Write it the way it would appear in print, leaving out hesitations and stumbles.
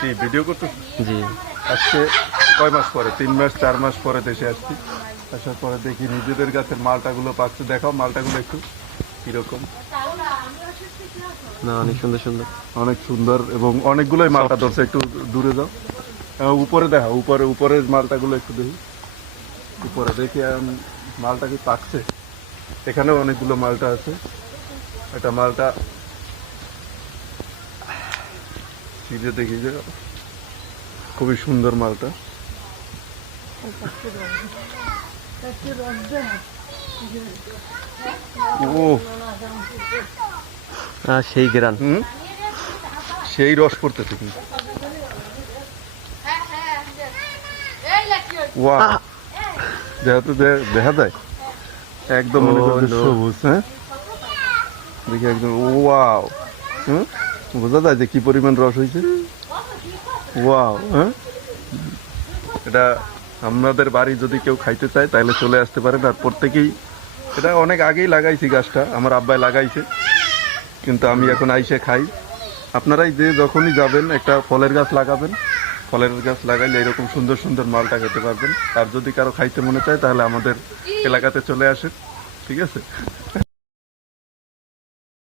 কি ভিডিও করতে? জি। আজকে কয় মাস পরে, 3 মাস 4 মাস পরে দেশে আসছি। আসার পরে দেখি নিজেদের গাছের মালটাগুলো পাকছে। দেখাও মালটাগুলো একটু কিরকম। না, অনেক সুন্দর সুন্দর, অনেক সুন্দর এবং অনেকগুলোই মালটা ধরছে। একটু দূরে যাও, উপরে দেখা, উপরের মালটাগুলো একটু দেখি। উপরে দেখি মালটা কি পাকছে। এখানেও অনেকগুলো মালটা আছে। এটা মালটা সিজে দেখি যে খুবই সুন্দর মালটা। ও সেই গ্রান। সেই রস পড়তেছে কিন্তু। ওয়া যেহেতু দেখা যায় একদম মনে করছে সবুজ। হ্যাঁ দেখি একদম ওয়াও। বোঝা যায় যে কি পরিমাণ রস হয়েছে। ওয়াও। হ্যাঁ এটা আপনাদের বাড়ি যদি কেউ খাইতে চায় তাহলে চলে আসতে পারেন। আর প্রত্যেকেই এটা অনেক আগেই লাগাইছি গাছটা, আমার আব্বাই লাগাইছে, কিন্তু আমি এখন আইসে খাই। আপনারাই যে যখনই যাবেন একটা ফলের গাছ লাগাবেন, ফলের গাছ লাগাইলে এরকম সুন্দর সুন্দর মালটা খেতে পারবেন। আর যদি কারো খাইতে মনে চায় তাহলে আমাদের এলাকাতে চলে আসেন, ঠিক আছে?